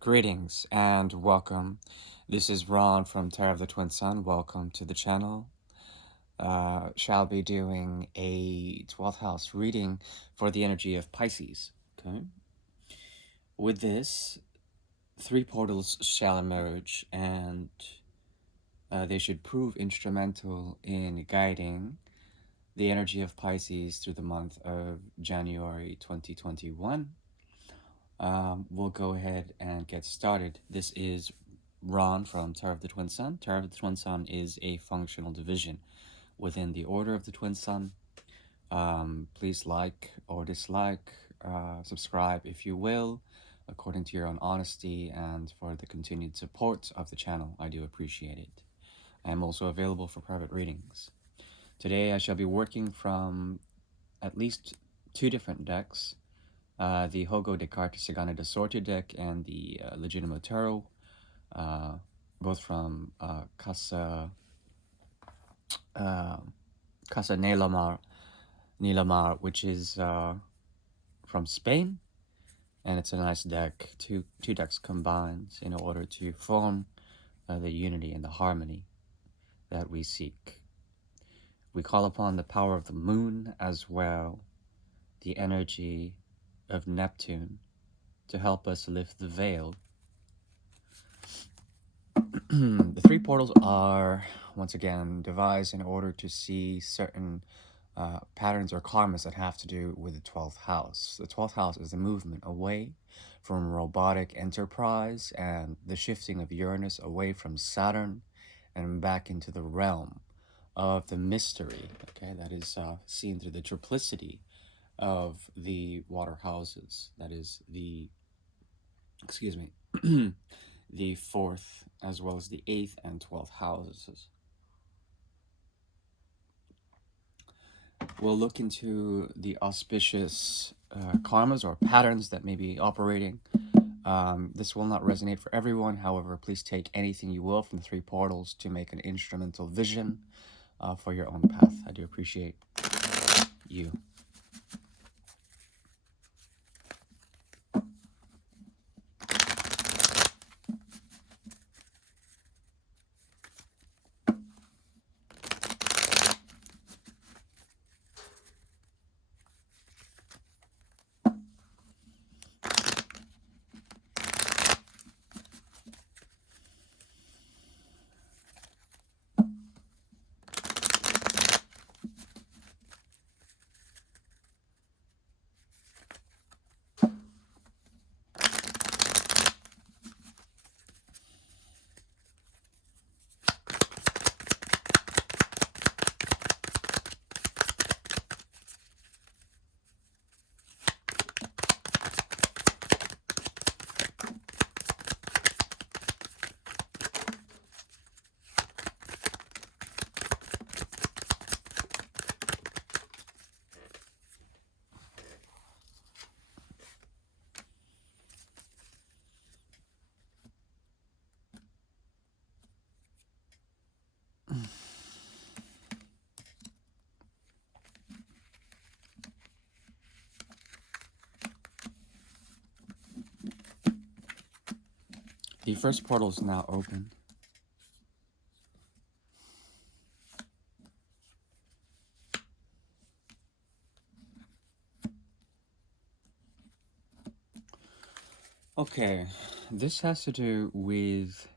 Greetings and welcome. This is Ron from Terror of the Twin Sun. Welcome to the channel. Shall be doing a 12th house reading for the energy of Pisces. Okay. With this, three portals shall emerge, and they should prove instrumental in guiding the energy of Pisces through the month of January 2021. We'll go ahead and get started. This is Ron from Terror of the Twin Sun. Terror of the Twin Sun is a functional division within the Order of the Twin Sun. Please like or dislike, subscribe if you will, according to your own honesty, and for the continued support of the channel. I do appreciate it. I am also available for private readings. Today I shall be working from at least two different decks. The Hogo Descartes Sagana de Sorte deck and the Legitimate Tarot, both from Casa Nilamar, which is from Spain, and it's a nice deck. Two decks combined in order to form the unity and the harmony that we seek. We call upon the power of the moon as well, the energy of Neptune, to help us lift the veil. The three portals are, once again, devised in order to see certain patterns or karmas that have to do with the 12th house. The 12th house is the movement away from robotic enterprise and the shifting of Uranus away from Saturn and back into the realm of the mystery, okay, that is seen through the triplicity of the water houses. That is the, excuse me, the 4th as well as the 8th and 12th houses. We'll look into the auspicious karmas or patterns that may be operating. This will not resonate for everyone. However, please take anything you will from the three portals to make an instrumental vision for your own path. I do appreciate you. The first portal is now open. Okay, this has to do with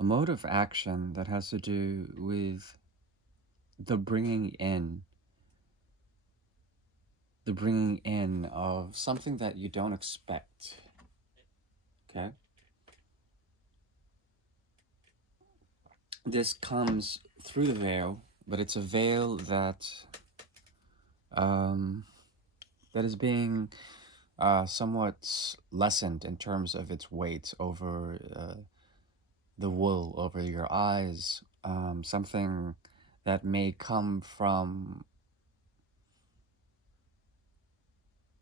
a mode of action that has to do with the bringing in of something that you don't expect. Okay, this comes through the veil, but it's a veil that that is being somewhat lessened in terms of its weight over the wool over your eyes. Something that may come from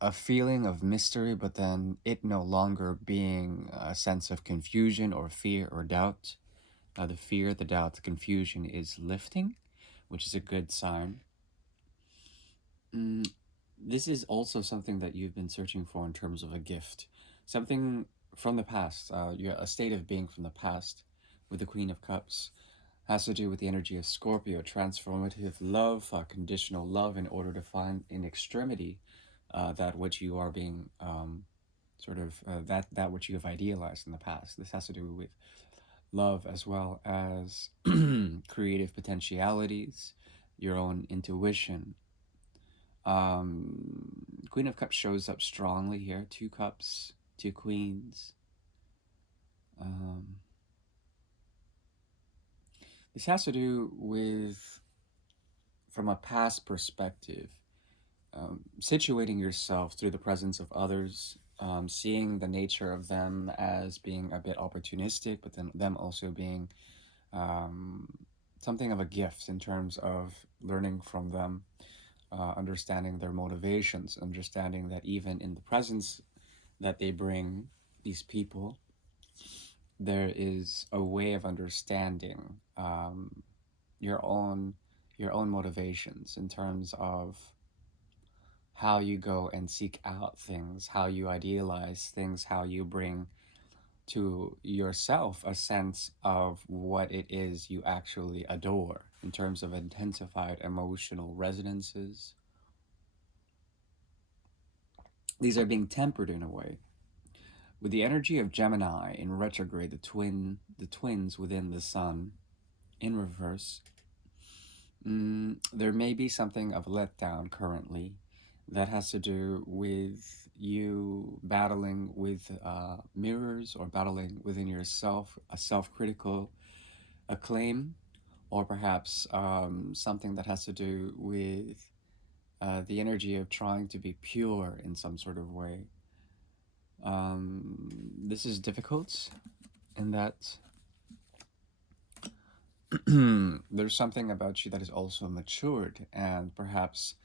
a feeling of mystery, but then it no longer being a sense of confusion or fear or doubt. The fear, the doubt, the confusion is lifting, which is a good sign. this is also something that you've been searching for in terms of a gift, something from the past, a state of being from the past, with the Queen of Cups. Has to do with the energy of Scorpio, transformative love, conditional love, in order to find in extremity that which you are being that which you have idealized in the past. This has to do with love as well as creative potentialities, your own intuition. Queen of Cups shows up strongly here. Two cups, two queens. Um, this has to do with, from a past perspective, situating yourself through the presence of others, seeing the nature of them as being a bit opportunistic, but then them also being um, something of a gift in terms of learning from them, understanding their motivations, understanding that even in the presence that they bring, these people, there is a way of understanding your own your own motivations in terms of how you go and seek out things, how you idealize things, how you bring to yourself a sense of what it is you actually adore in terms of intensified emotional resonances. These are being tempered in a way. With the energy of Gemini in retrograde, the twins within the sun in reverse, there may be something of a letdown currently that has to do with you battling with mirrors, or battling within yourself a self-critical acclaim, or perhaps something that has to do with the energy of trying to be pure in some sort of way. This is difficult in that there's something about you that is also matured, and perhaps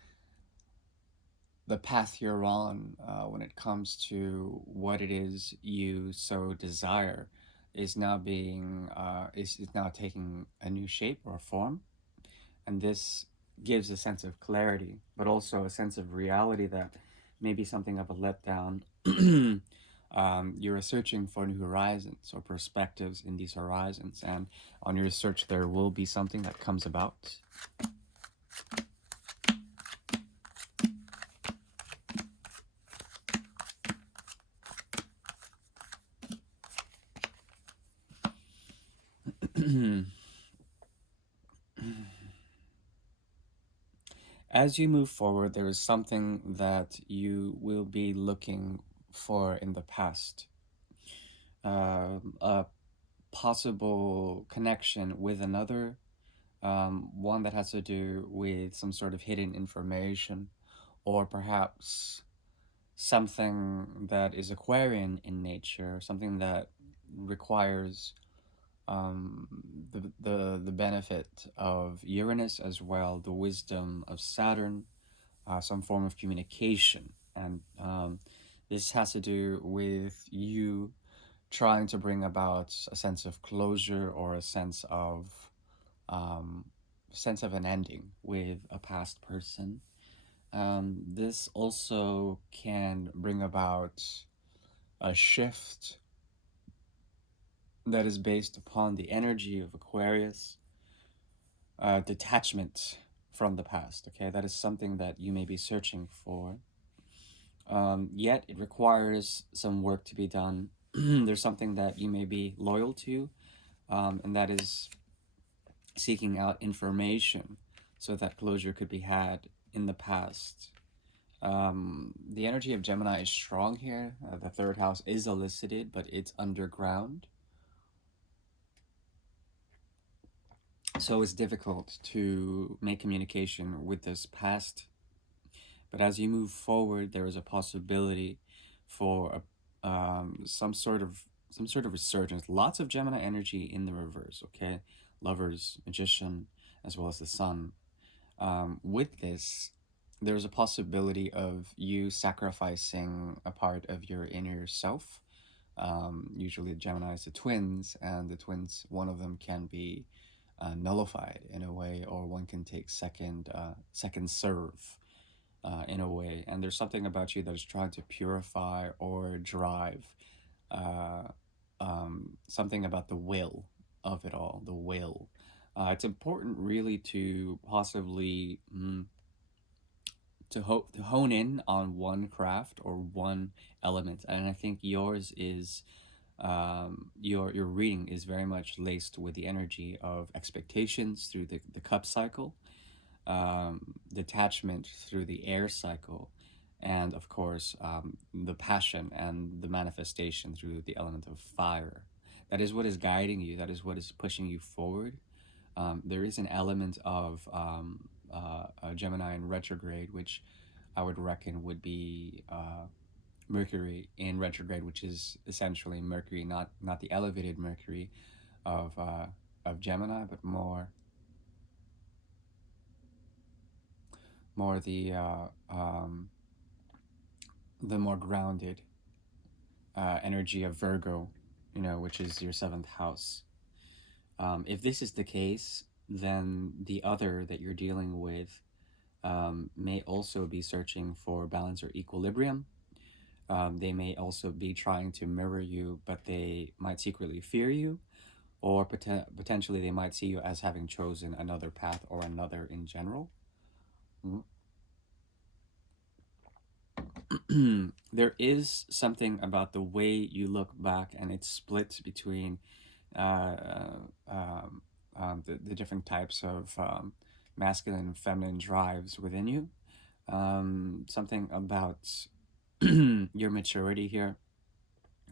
the path you're on when it comes to what it is you so desire is now taking a new shape or form, and this gives a sense of clarity, but also a sense of reality that may be something of a letdown. You're searching for new horizons or perspectives in these horizons, and on your search, there will be something that comes about. As you move forward, there is something that you will be looking for in the past. A possible connection with another, one that has to do with some sort of hidden information, or perhaps something that is Aquarian in nature, something that requires the benefit of Uranus as well, the wisdom of Saturn, some form of communication. And this has to do with you trying to bring about a sense of closure, or um, a sense of an ending with a past person. This also can bring about a shift that is based upon the energy of Aquarius, detachment from the past. Okay, that is something that you may be searching for. Yet it requires some work to be done. There's something that you may be loyal to, and that is seeking out information so that closure could be had in the past. The energy of Gemini is strong here. The third house is elicited, but it's underground. So it's difficult to make communication with this past. But as you move forward, there is a possibility for some sort of resurgence. Lots of Gemini energy in the reverse. Okay, Lovers, Magician, as well as the Sun. With this, there's a possibility of you sacrificing a part of your inner self. Usually, Gemini is the twins, and the twins, one of them can be nullified in a way, or one can take second serve. in a way, and there's something about you that is trying to purify or drive, uh, something about the will of it all, the will. It's important really to possibly to hone in on one craft or one element, and I think yours is, your reading is very much laced with the energy of expectations through the cup cycle, detachment through the air cycle, and of course, the passion and the manifestation through the element of fire. That is what is guiding you. That is what is pushing you forward. There is an element of Gemini in retrograde, which I would reckon would be Mercury in retrograde, which is essentially Mercury, not the elevated Mercury of Gemini, but more the more grounded energy of Virgo, which is your seventh house. If this is the case, then the other that you're dealing with may also be searching for balance or equilibrium. They may also be trying to mirror you, but they might secretly fear you, or potentially they might see you as having chosen another path or another in general. There is something about the way you look back, and it's split between uh, the different types of masculine and feminine drives within you. Something about your maturity here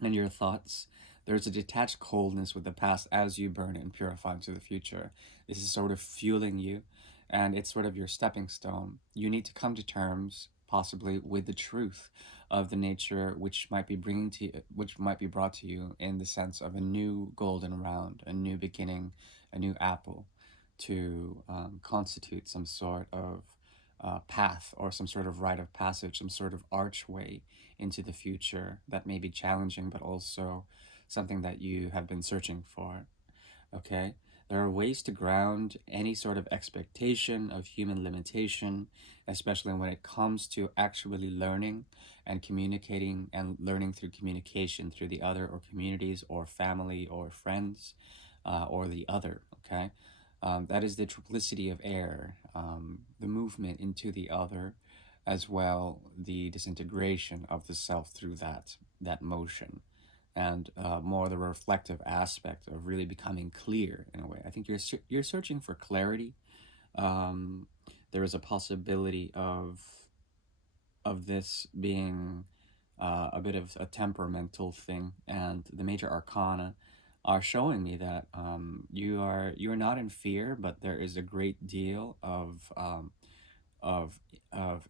and your thoughts. There's a detached coldness with the past as you burn it and purify into the future. This is sort of fueling you, and it's sort of your stepping stone. You need to come to terms, possibly, with the truth of the nature which might be brought to you in the sense of a new golden round, a new beginning, a new apple, to constitute some sort of path or some sort of rite of passage, some sort of archway into the future that may be challenging, but also something that you have been searching for. Okay? There are ways to ground any sort of expectation of human limitation, especially when it comes to actually learning and communicating and learning through communication through the other or communities or family or friends, or the other. Okay? That is the triplicity of air, the movement into the other, as well the disintegration of the self through that motion, and more the reflective aspect of really becoming clear in a way. I think you're searching for clarity. There is a possibility of this being a bit of a temperamental thing, and the major arcana are showing me that you're not in fear, but there is a great deal of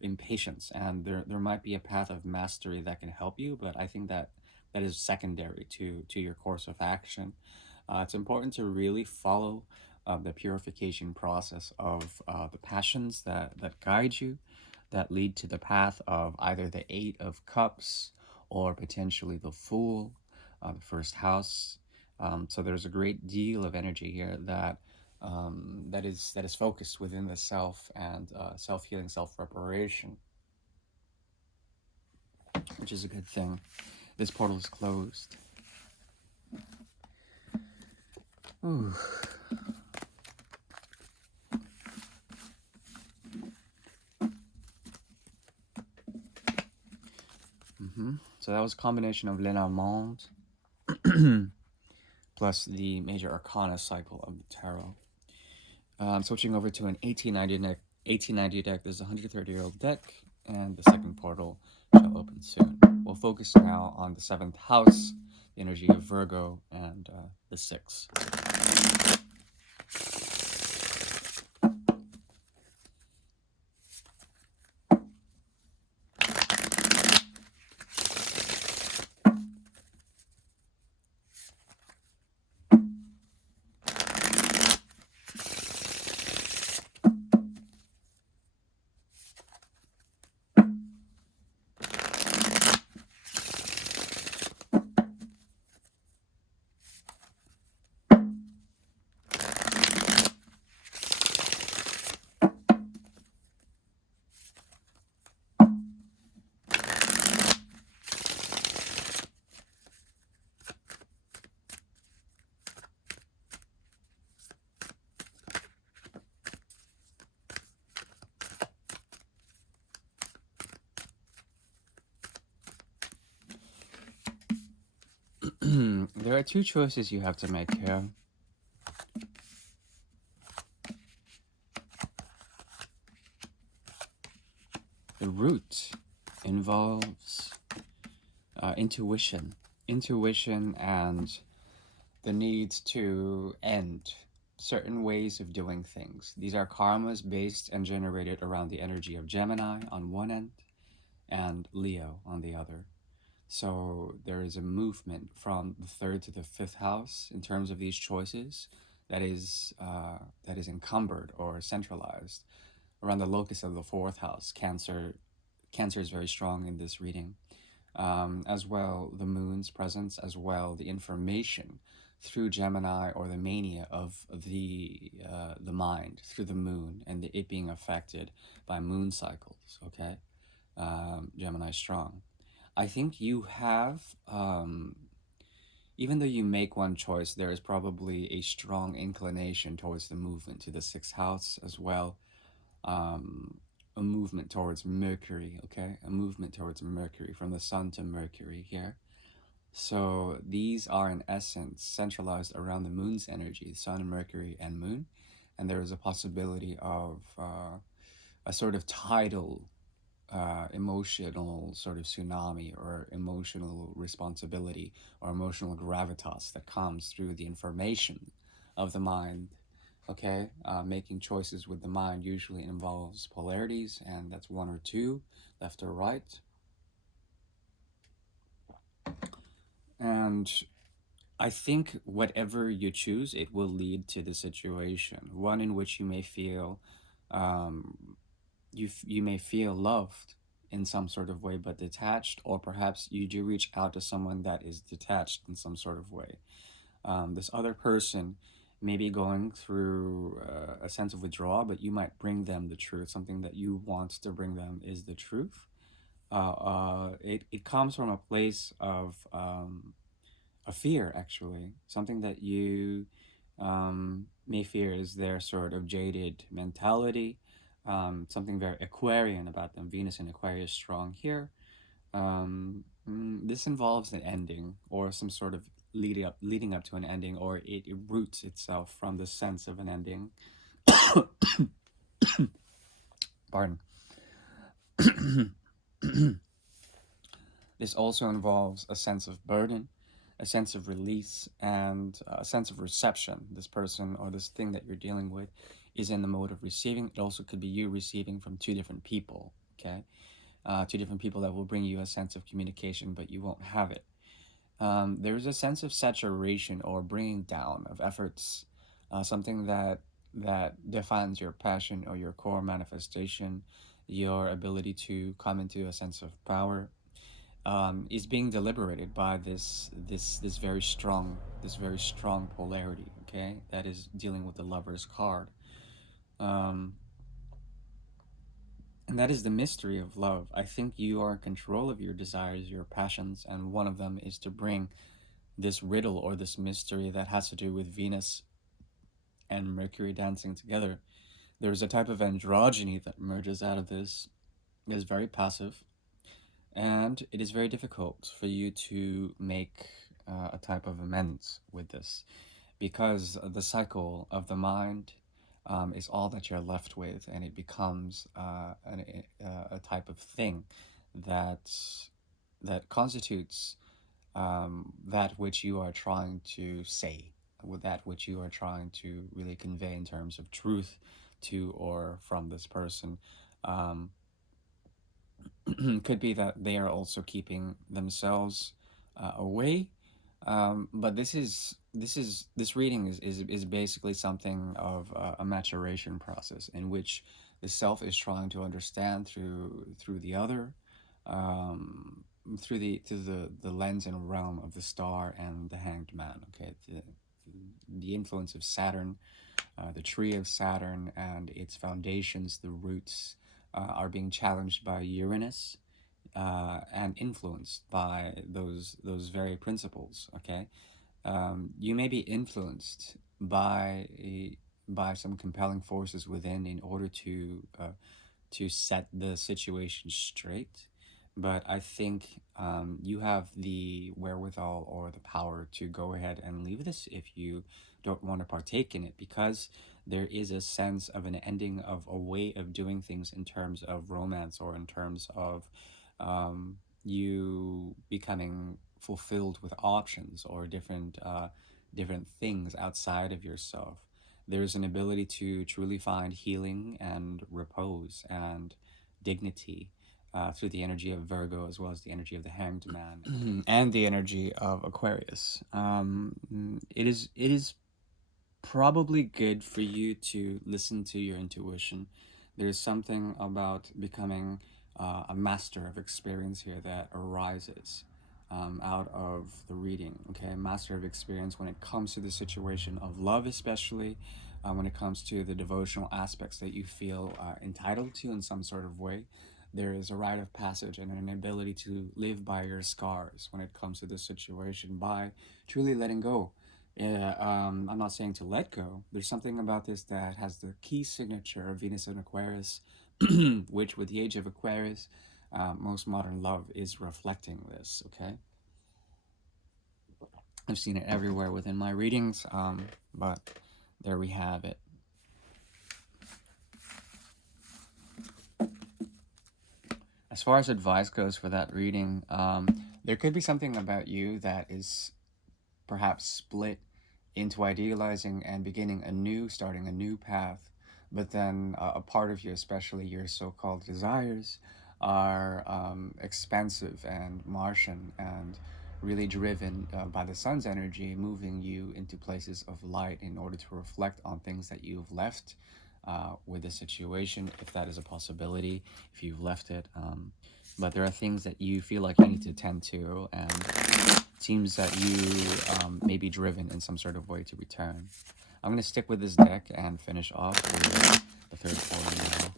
impatience, and there might be a path of mastery that can help you, but I think that is secondary to your course of action. It's important to really follow the purification process of the passions that guide you, that lead to the path of either the Eight of Cups or potentially the Fool, the first house. So there's a great deal of energy here that is focused within the self, and self-healing, self-reparation, which is a good thing. This portal is closed. Ooh. So that was a combination of Lenormand plus the major arcana cycle of the tarot. Switching over to an 1890 deck. 1890 deck. This is a 130-year-old deck, and the second portal shall open soon. We'll focus now on the seventh house, the energy of Virgo, and the six. There are two choices you have to make here. The root involves intuition. Intuition and the need to end certain ways of doing things. These are karmas based and generated around the energy of Gemini on one end and Leo on the other. So there is a movement from the third to the fifth house in terms of these choices that is encumbered or centralized around the locus of the fourth house. Cancer is very strong in this reading. As well, the moon's presence, as well the information through Gemini or the mania of the mind through the moon and it being affected by moon cycles. Okay, Gemini strong. I think you have, even though you make one choice, there is probably a strong inclination towards the movement to the sixth house as well. Um, a movement towards Mercury, okay? A movement towards Mercury, from the Sun to Mercury here. So these are in essence centralized around the moon's energy, Sun, Mercury, and Moon. And there is a possibility of a sort of tidal emotional sort of tsunami or emotional responsibility or emotional gravitas that comes through the information of the mind. Okay, making choices with the mind usually involves polarities, and that's one or two, left or right. And I think whatever you choose, it will lead to the situation, one in which you may feel um, you may feel loved in some sort of way but detached, or perhaps you do reach out to someone that is detached in some sort of way. This other person may be going through a sense of withdrawal, but you might bring them the truth. Something that you want to bring them is the truth. It comes from a place of a fear, actually. Something that you may fear is their sort of jaded mentality. Something very Aquarian about them. Venus and Aquarius strong here. This involves an ending or some sort of leading up to an ending, or it roots itself from the sense of an ending. Pardon. This also involves a sense of burden, a sense of release, and a sense of reception. This person or this thing that you're dealing with is in the mode of receiving. It also could be you receiving from two different people, okay? Two different people that will bring you a sense of communication, but you won't have it. There's a sense of saturation or bringing down of efforts, something that defines your passion or your core manifestation, your ability to come into a sense of power, is being deliberated by this very strong polarity. Okay, that is dealing with the Lover's card, um, and that is the mystery of love. I think you are in control of your desires, your passions, and one of them is to bring this riddle or this mystery that has to do with Venus and Mercury dancing together. There's a type of androgyny that emerges out of this. It is very passive, and it is very difficult for you to make a type of amends with this, because the cycle of the mind is all that you're left with, and it becomes a type of thing that constitutes that which you are trying to say, with that which you are trying to really convey in terms of truth to or from this person. Um, could be that they are also keeping themselves away. But this reading is basically something of a maturation process in which the self is trying to understand through the other, through the lens and realm of the star and the hanged man. Okay, the influence of Saturn, the tree of Saturn and its foundations, the roots, are being challenged by Uranus, and influenced by those very principles. Okay, you may be influenced by some compelling forces within in order to set the situation straight. but I think you have the wherewithal or the power to go ahead and leave this if you don't want to partake in it, because there is a sense of an ending of a way of doing things in terms of romance, or in terms of you becoming fulfilled with options or different things outside of yourself. There's an ability to truly find healing and repose and dignity through the energy of Virgo, as well as the energy of the Hanged Man, and the energy of Aquarius. It is probably good for you to listen to your intuition. There's something about becoming a master of experience here that arises out of the reading. Okay, master of experience when it comes to the situation of love, especially when it comes to the devotional aspects that you feel entitled to in some sort of way. There is a rite of passage and an ability to live by your scars when it comes to this situation by truly letting go. Yeah, I'm not saying to let go. There's something about this that has the key signature of Venus and Aquarius, which, with the age of Aquarius, most modern love is reflecting this. Okay, I've seen it everywhere within my readings, but there we have it. As far as advice goes for that reading, there could be something about you that is perhaps split into idealizing and beginning anew, starting a new path. But then a part of you, especially your so called desires, are expansive and Martian and really driven by the sun's energy, moving you into places of light in order to reflect on things that you've left with the situation, if that is a possibility, if you've left it. But there are things that you feel like you need to tend to, and it seems that you may be driven in some sort of way to return. I'm going to stick with this deck and finish off with the third quarter now.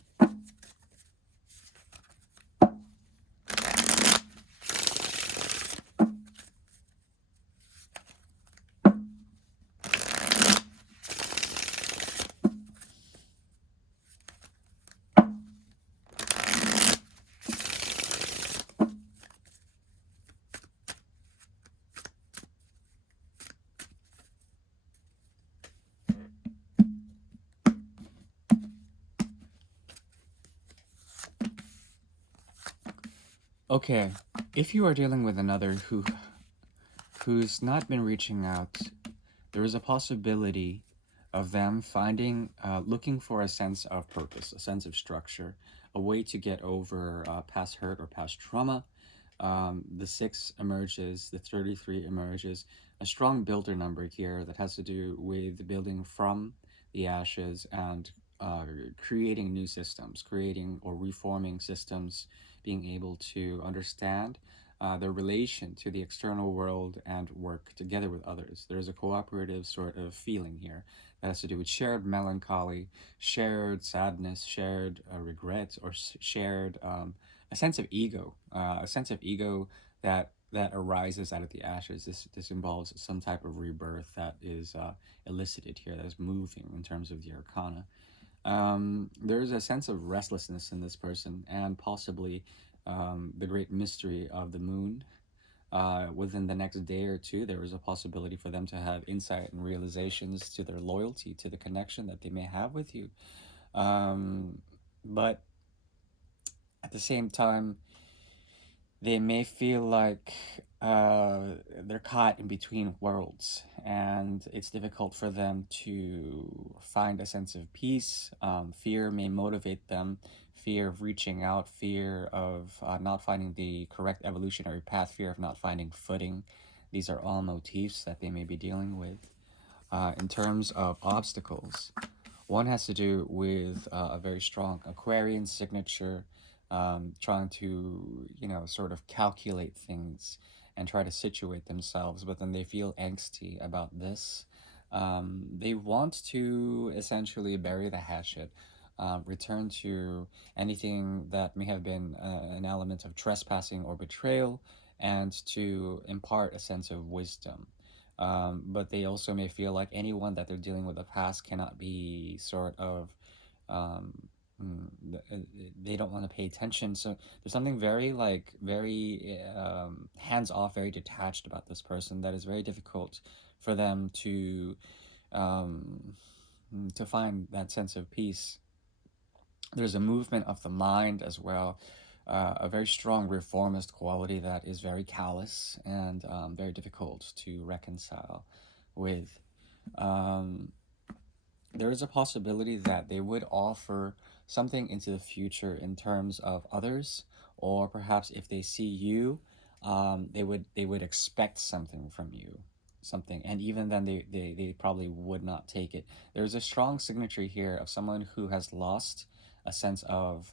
Okay, if you are dealing with another who's not been reaching out, there is a possibility of them looking for a sense of purpose, a sense of structure, a way to get over past hurt or past trauma. The 6 emerges, the 33 emerges, a strong builder number here that has to do with building from the ashes and creating new systems, creating or reforming systems, being able to understand their relation to the external world and work together with others. There's a cooperative sort of feeling here that has to do with shared melancholy, shared sadness, shared regret, or shared a sense of ego, that arises out of the ashes. This involves some type of rebirth that is elicited here, that is moving in terms of the arcana. There's a sense of restlessness in this person, and possibly the great mystery of the moon. Within the next day or two, there is a possibility for them to have insight and realizations to their loyalty, to the connection that they may have with you. But at the same time, they may feel like they're caught in between worlds, and it's difficult for them to find a sense of peace. Fear may motivate them, fear of reaching out, fear of not finding the correct evolutionary path, fear of not finding footing. These are all motifs that they may be dealing with. In terms of obstacles, one has to do with a very strong Aquarian signature, trying to, sort of calculate things and try to situate themselves, but then they feel angsty about this. They want to essentially bury the hatchet, return to anything that may have been an element of trespassing or betrayal, and to impart a sense of wisdom. But they also may feel like anyone that they're dealing with the past cannot be sort of um, they don't want to pay attention. So there's something very like very hands off, very detached about this person that is very difficult for them um, to find that sense of peace. There's a movement of the mind as well, a very strong reformist quality that is very callous and very difficult to reconcile with. Um, there is a possibility that they would offer something into the future in terms of others, or perhaps if they see you, they would expect something from you, something, and even then they probably would not take it. There's a strong signature here of someone who has lost a sense of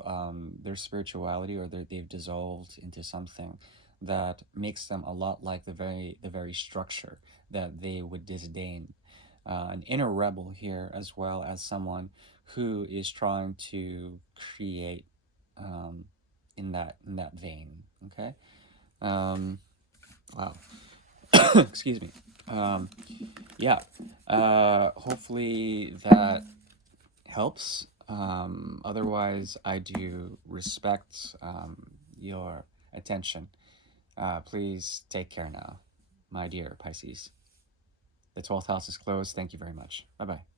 their spirituality, or they've dissolved into something that makes them a lot like the very structure that they would disdain. An inner rebel here, as well as someone who is trying to create um, in that vein. Okay. Um, wow. Excuse me. Um, yeah. Hopefully that helps. Otherwise, I do respect your attention. Please take care now, my dear Pisces. The 12th house is closed. Thank you very much. Bye bye.